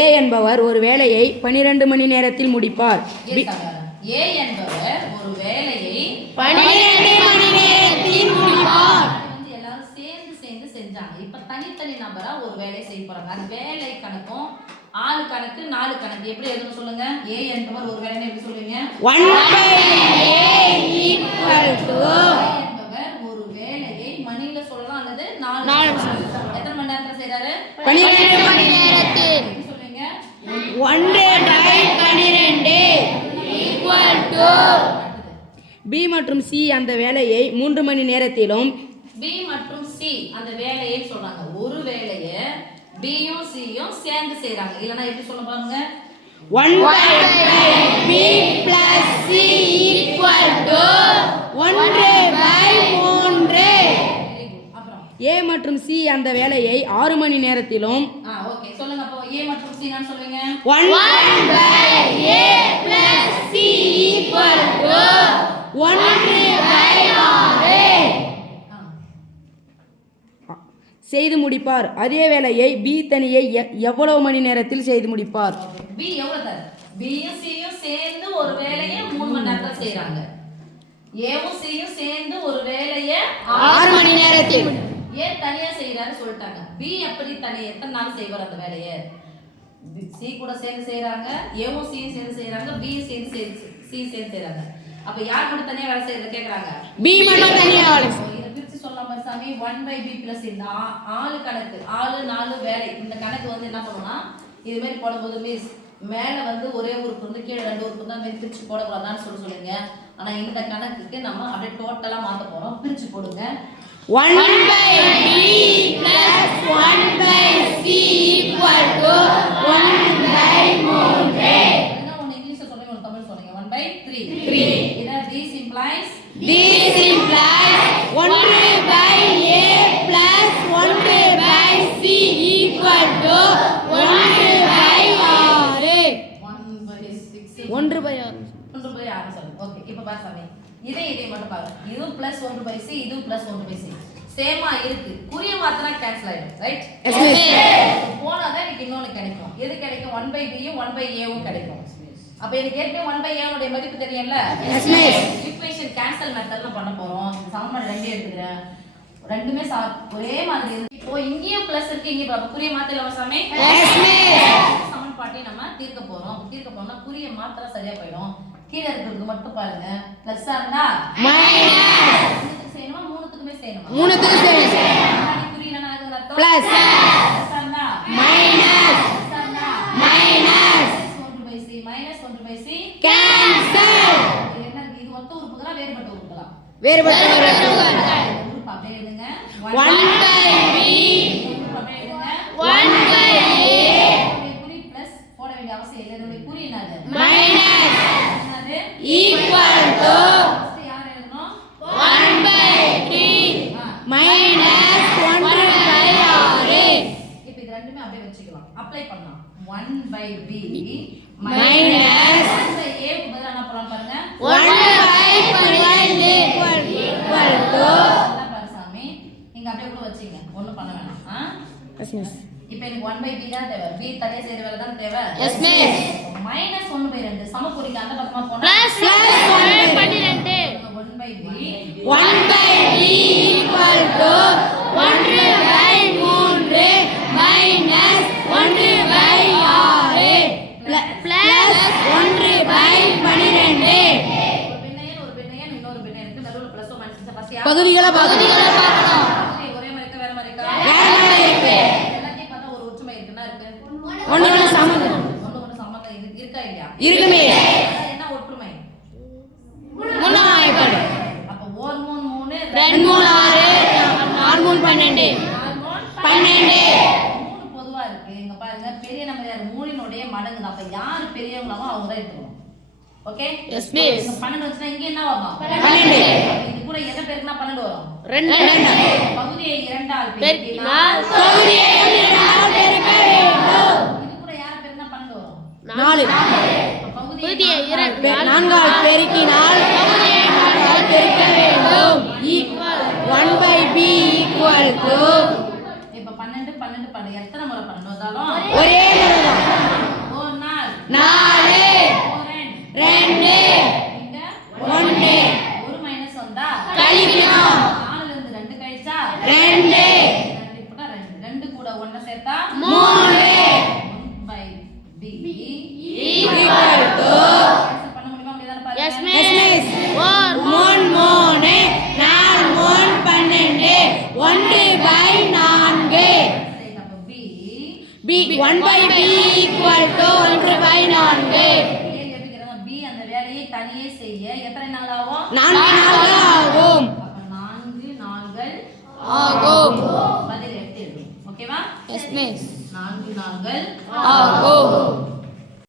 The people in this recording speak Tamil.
ஏ என்பவர் ஒரு வேலையை 12 மணி நேரத்தில் முடிப்பார். ஏ என்பவர் ஒரு வேலையை 12 மணி நேரத்தில் முடிப்பார். எல்லாரும் சேர்ந்து செஞ்சாங்க. இப்ப தனித்தனி நபரா ஒரு வேலையை செய்ய போறாங்க. அது வேலை கணக்கும் ஆளு கணக்கு 4 கணக்கு எப்படி எழுதணும் சொல்லுங்க. ஏ என்பவர் ஒரு வேலையை எப்படி சொல்லுவீங்க? 1/a என்பவர் ஒரு வேலையை மணில சொல்லலாம் அல்லது 4 எத்தனை மணி நேரத்துல செய்றாரு? 12 மணி நேரத்தில். எப்படி சொல்லுவீங்க? 1/12 பி மற்றும் சி அந்த வேலையை 3 மணி நேரத்திலும் பி மற்றும் சி அந்த வேலையை சொல்றாங்க. ஒரு வேலையை பியும் சியும் சேர்ந்து செய்றாங்க. இல்லனா எப்படி சொல்ல பாருங்க. 1/b plus c equal to 1/3. அப்புறம் ஏ மற்றும் சி அந்த வேலையை 6 மணி நேரத்திலும் ஓகே சொல்லுங்க. அப்போ ஏ மற்றும் சி நான் சொல்லுவீங்க. 1/a plus c equal to 1/6. செய்து முடிப்பார். அதே வேலையை பி தனியை எவ்வளவு மணி நேரத்தில் செய்து முடிப்பார்? பி எவ்வளவு தர? பியும் சியும் சேர்ந்து ஒரு வேலையை 3 மணி நேரத்துல செய்றாங்க. ஏவும் சியும் சேர்ந்து ஒரு வேலையை 6 மணி நேரத்தில். ஏ தனியா செய்யறாரு சொல்லிட்டாங்க. பி எப்படி தனியா எத்தனை நாள் செய்வார் அந்த வேலையை? சி கூட சேர்ந்து செய்றாங்க, ஏவும் சியும் சேர்ந்து செய்றாங்க, பி சேர்ந்து சி சேர்ந்து செய்றாங்க. அப்ப யார் மட்டும் தனியா வேலை செய்யறது கேக்குறாங்க? b மட்டும் தனியா வேலை. இத பிரிச்சு சொல்லலாமா சாமி? 1/b plus இந்த ஆளு கணக்கு 4 வேலை இந்த கணக்கு வந்து என்ன பண்ணுவோம்னா இது மாதிரி போடும்போது மிஸ் மேல வந்து ஒரே உறுப்பு வந்து கீழே 2 உறுப்பு தான் மாதிரி பிரிச்சு போடக்கூடாதான்னு சொல்லுங்க. ஆனா இந்த கணக்குக்கு நம்ம அப்படியே டோட்டலா மாத்த போறோம். பிரிச்சு போடுங்க. 1/b plus 1/c equal to 1/3. என்ன ஒன்னு இங்கிலீஷ்ல சொல்றீங்க, ஒன்னு தமிழ் சொல்றீங்க. 1/3. இதா this implies 1/a plus 1/c equal to 1/6. 1/6 1/6. 1/6 சொல்லுங்க. ஓகே இப்போ பாரு சாமி. இதே மட்டும் பாருங்க. இது plus 1/c இது plus 1/c சேமா இருக்கு. குறிய மாத்தினா கேன்சல் ஆயிடும். ரைட்? Yes miss. போனா தான் எனக்கு இன்னொன்னு கிடைக்கும். எது கிடைக்கும்? 1/b யும் 1/a யும் கிடைக்கும். அப்ப எனக்கு ஏற்கனவே 1/a உடைய மதிப்பு தெரியும்ல? Yes miss. ஈக்குவேஷன் கேன்சல் மெத்தட்ல பண்ண போறோம். சமன்பாடு ரெண்டே எடுத்துக்கிறேன். ரெண்டுமே ஒரே மாதிரி இருக்கு. இப்போ இங்கேயும் பிளஸ் இருக்கு, இங்க பாப்பா குறிய மாத்தலாமா சாமி? Yes miss. சமன்பாட்டை நம்ம தீர்க்க போறோம். குறிய மாத்திர சரியா போயிடும். கீழ இருக்கிறது மட்டும் பாருங்க. பிளஸ் இருந்தா மைனஸ். மூணுத்துக்கு செய்யணுமா? மூணுத்துக்குமே செய்யணுமா? மூணுத்துக்கு செய்யணும். முன்னாடி குறியில நான் அது அர்த்தம் Plus. பிளஸ் இருந்தா மைனஸ். பிளஸ் இருந்தா minus. 1/c minus 1/c cancel. இது என்ன இருக்கு? இது ஒத்த உறுப்புகளா வேறுபட்ட உறுப்புகளா? வேறுபட்ட உறுப்பு அப்படியே எழுதுங்க. 1/b உறுப்பு அப்படியே எழுதுங்க. 1/a குறி பிளஸ் போட வேண்டிய அவசியம் இல்லை. இதோட குறி என்னது? மைனஸ் என்னது? equal to ஃபர்ஸ்ட் யார் எழுதணும்? 1/3 minus 1/6. இப்போ இது ரெண்டுமே அப்படியே வச்சுக்கலாம். அப்ளை பண்ணலாம். 1/b minus 1/a க்கு பதிலா என்ன பண்ணலாம் பாருங்க. 1/12 equal to நல்லா பாரு சாமி. நீங்க அப்படியே கூட வச்சீங்க. ஒண்ணும் பண்ண வேணாம். Yes miss. இப்போ எனக்கு 1/b தான் தேவை. b தனியா செய்யற வேலை தான் தேவை. Yes miss. மைனஸ் 1/2 சமக்குறிக்கு அந்த பக்கமா போனா plus 1/12 1/b 1/b equal to 1/3 minus 1/6 plus 1/12. ஒரு பின்னையன் இன்னொரு பின்னையன் இருக்கு. நடுவுல பிளஸ் மைனஸ் ஃபர்ஸ்ட் பகுதிகளை பார்க்கணும். ஒரே மாதிரி இருக்கா வேற மாதிரி இருக்கா? வேற மாதிரி இருக்கு. எல்லாத்தையும் பார்த்தா ஒரு ஒற்றுமை இருக்குன்னா இருக்கு. ஒண்ணு சமம் ஒண்ணு சம்பந்தம் இருக்கா இல்லையா? இருக்குமே. அதான் என்ன ஒற்றுமை? மூணாயிரம். அப்ப 1 3 2 3 6 4 3 12 12 3 பொதுவா இருக்கு. இங்க பாருங்க பெரிய நம்பர் யார்? 3 மடங்கு தான். அப்ப யார் பெரியவங்களோ அவங்க தான் எடுத்துக்கணும். ஓகே? Yes miss. 12 வச்சா இங்க என்ன வரும்? 12. இது கூட எதை பெருக்கினா 12 வரும்? 2 பகுதியை 2 ஆல் பெருக்கினால் பகுதியை 2 ஆல் பெருக்க வேண்டும். இது கூட யார் பெருக்கினா 12 வரும்? 4. பகுதியை 2 4ஆல் பெருக்கினால் பகுதியை 4 ஆல் பெருக்க வேண்டும். 1/b equal to இப்ப 12 12 12 எத்தனை முறை பண்ணணும்? ஒரே 1/b equal to 1/4. ஏன் கேட்கிறேன்னா b அந்த வேலையை தனியே செய்ய எத்தனை நாள் ஆகும்? 4 நாட்கள் ஆகும். அப்ப 4 நாட்கள் ஆகும். பதில் 8 எழுதும். ஓகேவா? Yes miss. 4 நாட்கள் ஆகும்.